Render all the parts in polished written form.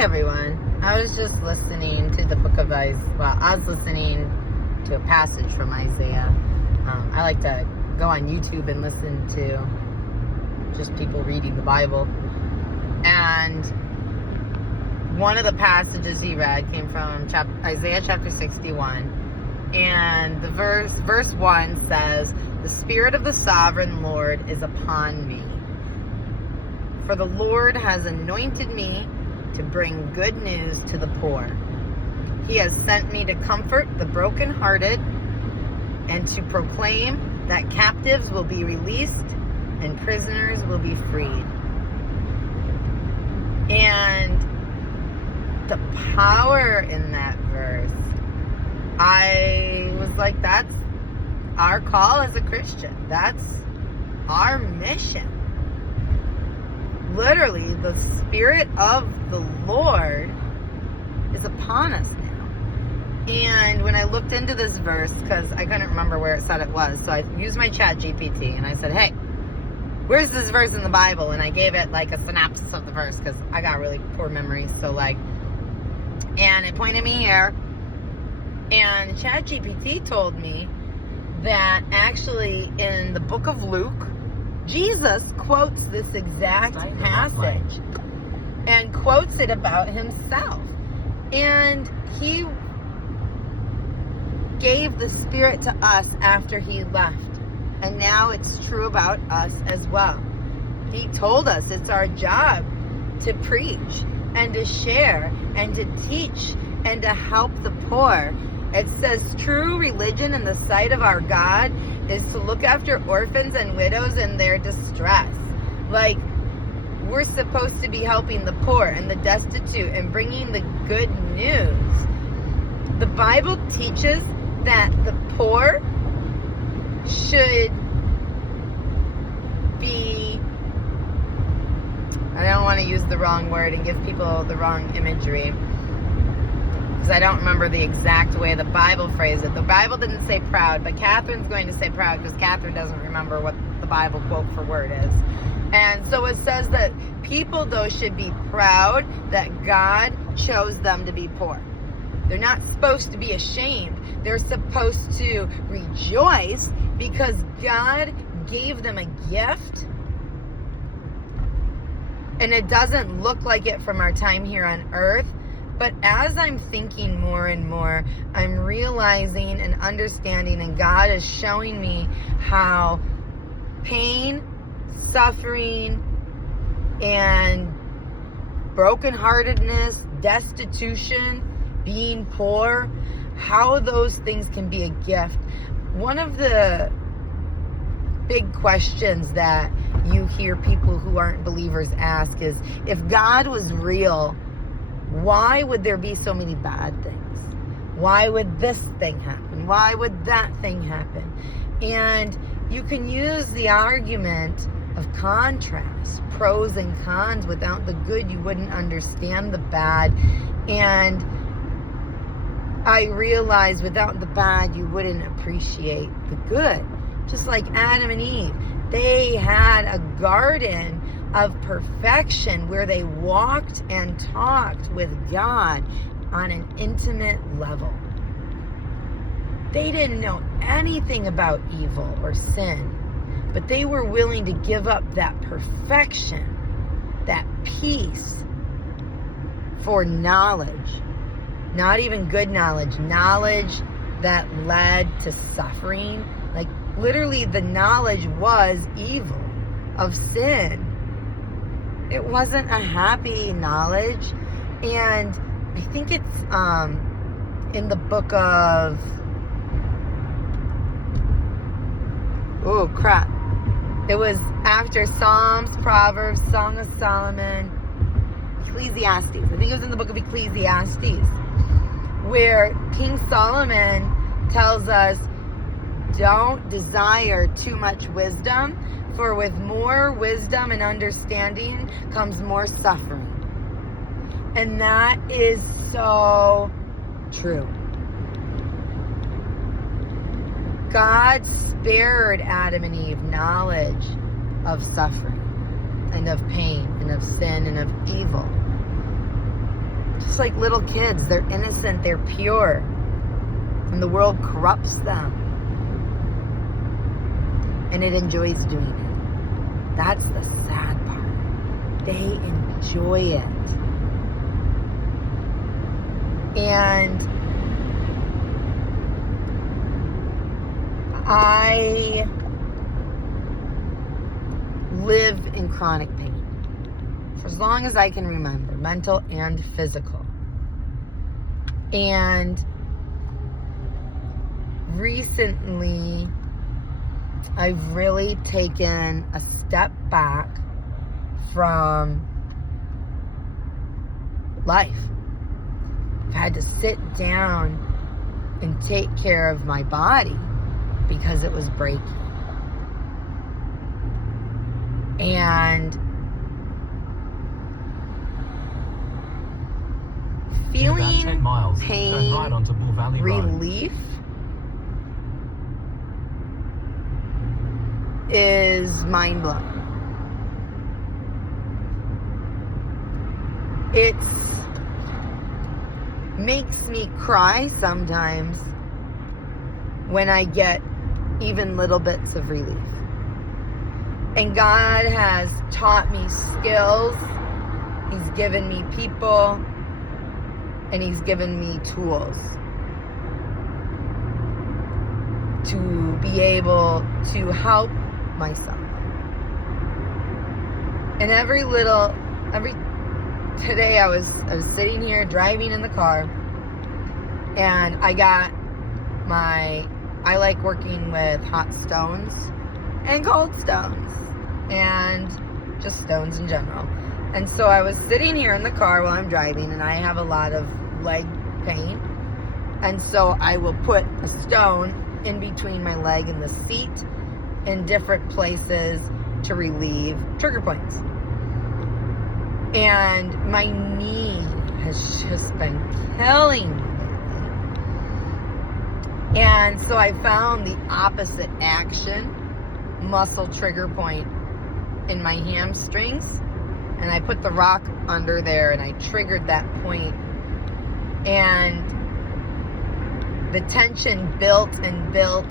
everyone. I was just listening to the book of Isaiah. Well, I was listening to a passage from Isaiah. I like to go on YouTube and listen to just people reading the Bible. And one of the passages he read came from Isaiah chapter 61. And the verse 1 says, "The Spirit of the Sovereign Lord is upon me. For the Lord has anointed me to bring good news to the poor. He has sent me to comfort the brokenhearted and to proclaim that captives will be released and prisoners will be freed." And the power in that verse, I was like, that's our call as a Christian. That's our mission. Literally, the Spirit of the Lord is upon us now. And when I looked into this verse, because I couldn't remember where it said it was, so I used my chat GPT and I said, hey, where's this verse in the Bible? And I gave it like a synopsis of the verse because I got really poor memory. And it pointed me here. And chat GPT told me that actually in the book of Luke, Jesus quotes this exact passage and quotes it about himself. And he gave the Spirit to us after he left. And now it's true about us as well. He told us it's our job to preach and to share and to teach and to help the poor. It says true religion in the sight of our God is to look after orphans and widows in their distress. Like, we're supposed to be helping the poor and the destitute and bringing the good news. The Bible teaches that the poor should be, I don't want to use the wrong word and give people the wrong imagery, because I don't remember the exact way the Bible phrased it. The Bible didn't say proud, but Catherine's going to say proud because Catherine doesn't remember what the Bible quote for word is. And so it says that people, though, should be proud that God chose them to be poor. They're not supposed to be ashamed. They're supposed to rejoice because God gave them a gift. And it doesn't look like it from our time here on earth. But as I'm thinking more and more, I'm realizing and understanding, and God is showing me how pain, suffering, and brokenheartedness, destitution, being poor, how those things can be a gift. One of the big questions that you hear people who aren't believers ask is, if God was real, why would there be so many bad things? Why would this thing happen? Why would that thing happen? And you can use the argument of contrast, pros and cons. Without the good, you wouldn't understand the bad. And I realized without the bad, you wouldn't appreciate the good. Just like Adam and Eve, they had a garden of perfection where they walked and talked with God on an intimate level. They didn't know anything about evil or sin, but they were willing to give up that perfection, that peace, for knowledge. Not even good knowledge, knowledge that led to suffering. Like, literally, the knowledge was evil, of sin. It wasn't a happy knowledge. And I think it's in the book of, it was after Psalms, Proverbs, Song of Solomon, Ecclesiastes. I think it was in the book of Ecclesiastes, where King Solomon tells us, don't desire too much wisdom, for with more wisdom and understanding comes more suffering. And that is so true. God spared Adam and Eve knowledge of suffering and of pain and of sin and of evil. It's like little kids. They're innocent, they're pure, and the world corrupts them, and it enjoys doing it. That's the sad part. They enjoy it. And I live in chronic pain for as long as I can remember, mental and physical. And recently, I've really taken a step back from life. I've had to sit down and take care of my body because it was breaking. And feeling 10 miles, pain, turn right onto Bull Valley relief is mind-blowing. It makes me cry sometimes when I get even little bits of relief. And God has taught me skills. He's given me people. And He's given me tools to be able to help myself. And today I was sitting here driving in the car, and I like working with hot stones and cold stones and just stones in general. And so I was sitting here in the car while I'm driving, and I have a lot of leg pain. And so I will put a stone in between my leg and the seat in different places to relieve trigger points. And my knee has just been killing me lately. And so I found the opposite action muscle trigger point in my hamstrings, and I put the rock under there and I triggered that point, and the tension built and built.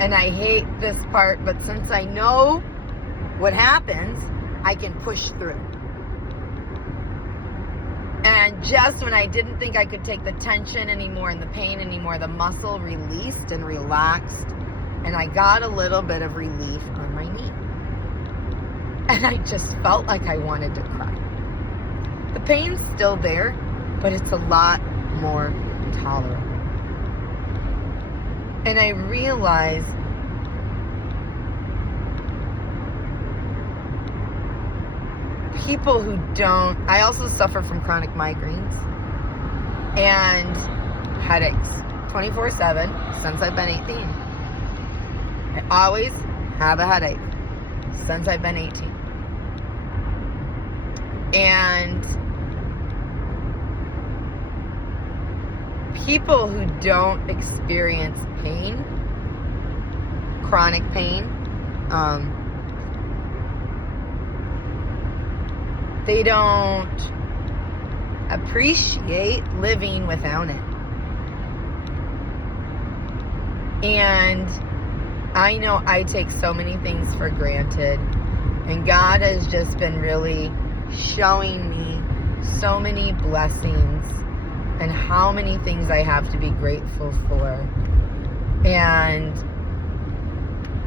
And I hate this part, but since I know what happens, I can push through. And just when I didn't think I could take the tension anymore and the pain anymore, the muscle released and relaxed, and I got a little bit of relief on my knee. And I just felt like I wanted to cry. The pain's still there, but it's a lot more tolerable. And I realize people who don't, I also suffer from chronic migraines and headaches 24/7 since I've been 18. I always have a headache since I've been 18. And people who don't experience pain, chronic pain, they don't appreciate living without it. And I know I take so many things for granted, and God has just been really showing me so many blessings and how many things I have to be grateful for. And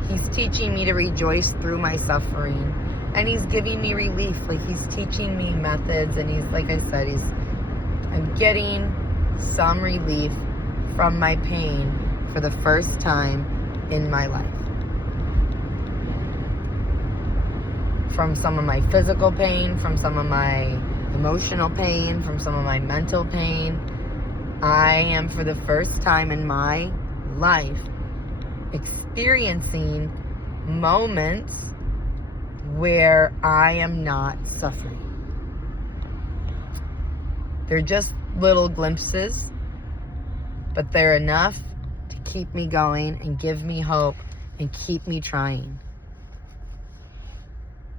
He's teaching me to rejoice through my suffering. And He's giving me relief. Like, He's teaching me methods. And He's, like I said, I'm getting some relief from my pain for the first time in my life. From some of my physical pain, from some of my emotional pain, from some of my mental pain, I am for the first time in my life experiencing moments where I am not suffering. They're just little glimpses, but they're enough to keep me going and give me hope and keep me trying.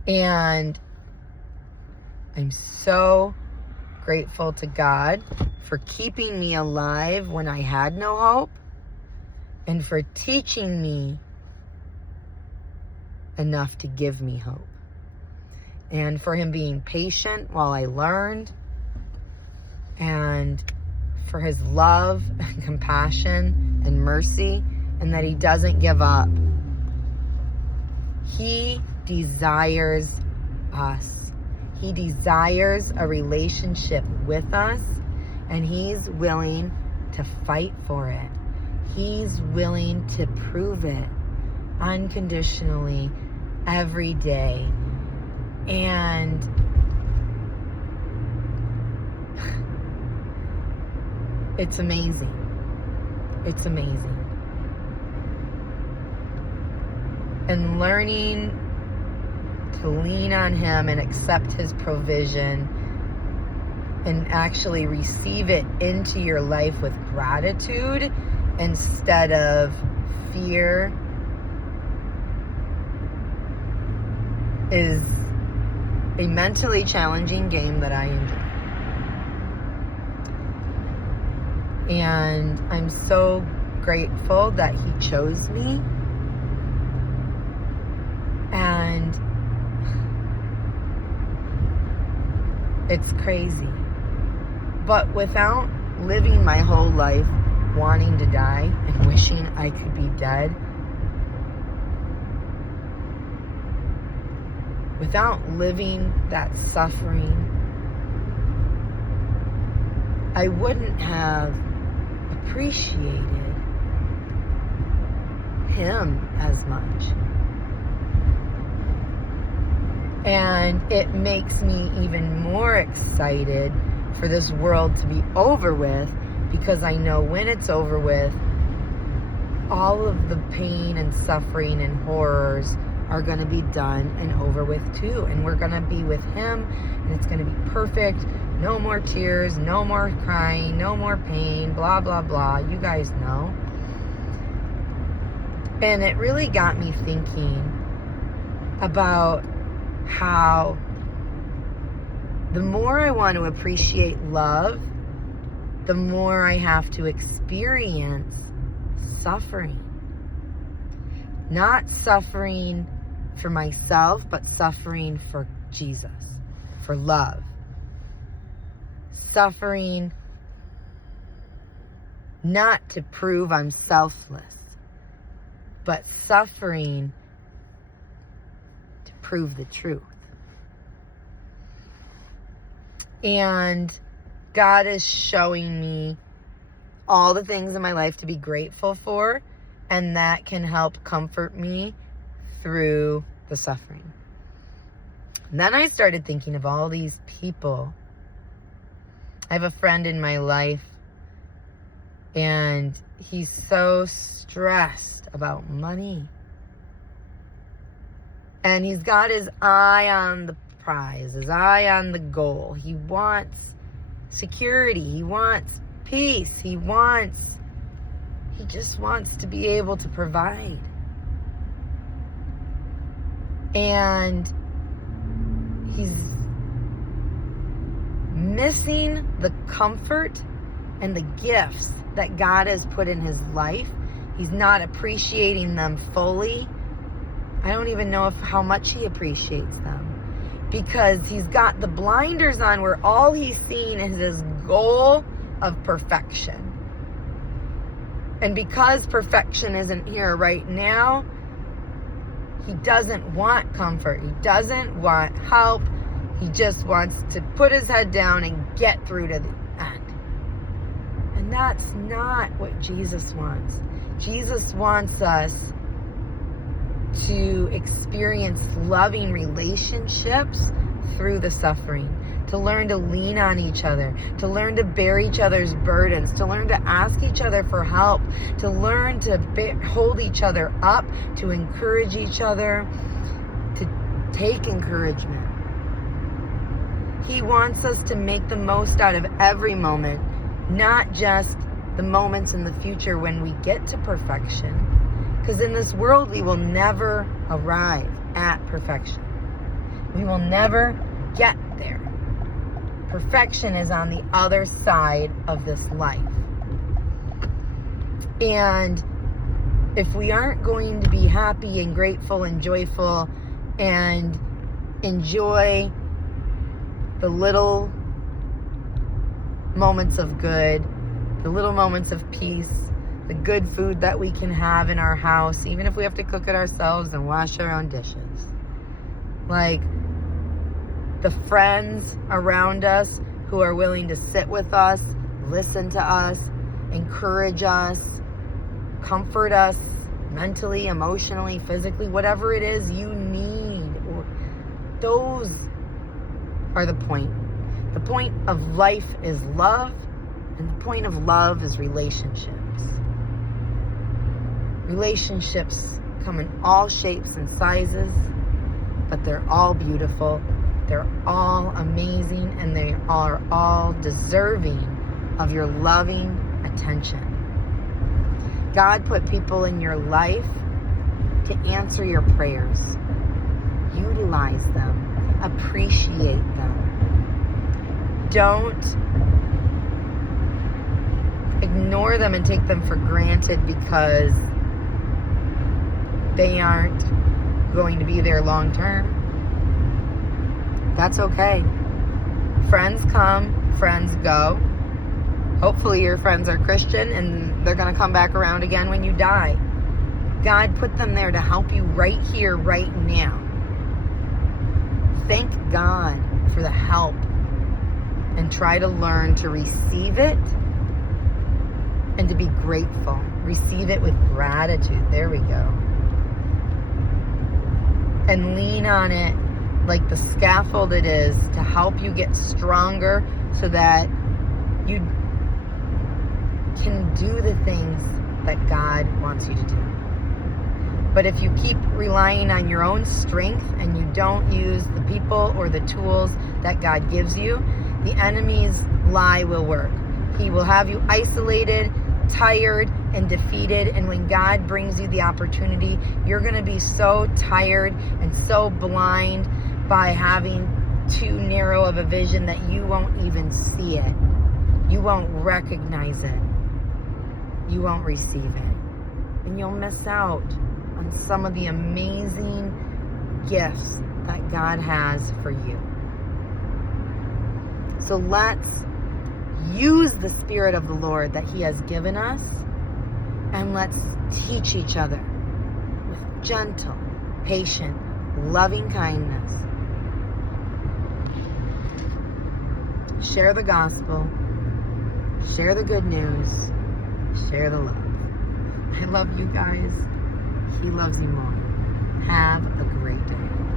And I'm so grateful to God for keeping me alive when I had no hope, and for teaching me enough to give me hope. And for him being patient while I learned, and for his love and compassion and mercy, and that he doesn't give up. He desires us. He desires a relationship with us, and he's willing to fight for it. He's willing to prove it unconditionally every day. And it's amazing. It's amazing. And learning to lean on him and accept his provision and actually receive it into your life with gratitude instead of fear is a mentally challenging game that I enjoy. And I'm so grateful that he chose me. And it's crazy. But without living my whole life wanting to die and wishing I could be dead, without living that suffering, I wouldn't have appreciated him as much. And it makes me even more excited for this world to be over with, because I know when it's over with, all of the pain and suffering and horrors are going to be done and over with too. And we're going to be with him, and it's going to be perfect. No more tears, no more crying, no more pain, blah, blah, blah. You guys know. And it really got me thinking about how the more I want to appreciate love, the more I have to experience suffering. Not suffering for myself, but suffering for Jesus, for love. Suffering not to prove I'm selfless, but suffering to prove the truth. And God is showing me all the things in my life to be grateful for, and that can help comfort me through the suffering. And then I started thinking of all these people. I have a friend in my life, and he's so stressed about money. And he's got his eye on the prize, his eye on the goal. He wants security. He wants peace. He just wants to be able to provide. And he's missing the comfort and the gifts that God has put in his life. He's not appreciating them fully. I don't even know how much he appreciates them, because he's got the blinders on where all he's seeing is his goal of perfection. And because perfection isn't here right now, he doesn't want comfort. He doesn't want help. He just wants to put his head down and get through to the end. And that's not what Jesus wants. Jesus wants us to experience loving relationships through the suffering, to learn to lean on each other, to learn to bear each other's burdens, to learn to ask each other for help, to learn to hold each other up, to encourage each other, to take encouragement. He wants us to make the most out of every moment, not just the moments in the future when we get to perfection. Because in this world, we will never arrive at perfection. We will never get there. Perfection is on the other side of this life. And if we aren't going to be happy and grateful and joyful and enjoy the little moments of good, the little moments of peace, the good food that we can have in our house, even if we have to cook it ourselves and wash our own dishes. Like, the friends around us who are willing to sit with us, listen to us, encourage us, comfort us mentally, emotionally, physically, whatever it is you need. Those are the point. The point of life is love, and the point of love is relationships. Relationships come in all shapes and sizes, but they're all beautiful. They're all amazing, and they are all deserving of your loving attention. God put people in your life to answer your prayers. Utilize them. Appreciate them. Don't ignore them and take them for granted because they aren't going to be there long term. That's okay. Friends come, friends go. Hopefully your friends are Christian and they're going to come back around again when you die. God put them there to help you right here, right now. Thank God for the help and try to learn to receive it and to be grateful. Receive it with gratitude. There we go. And lean on it like the scaffold it is to help you get stronger so that you can do the things that God wants you to do. But if you keep relying on your own strength and you don't use the people or the tools that God gives you, the enemy's lie will work. He will have you isolated, tired, and defeated. And when God brings you the opportunity, you're going to be so tired and so blind by having too narrow of a vision that you won't even see it. You won't recognize it. You won't receive it. And you'll miss out on some of the amazing gifts that God has for you. So let's use the Spirit of the Lord that He has given us, and let's teach each other with gentle, patient, loving kindness. Share the gospel. Share the good news. Share the love. I love you guys. He loves you more. Have a great day.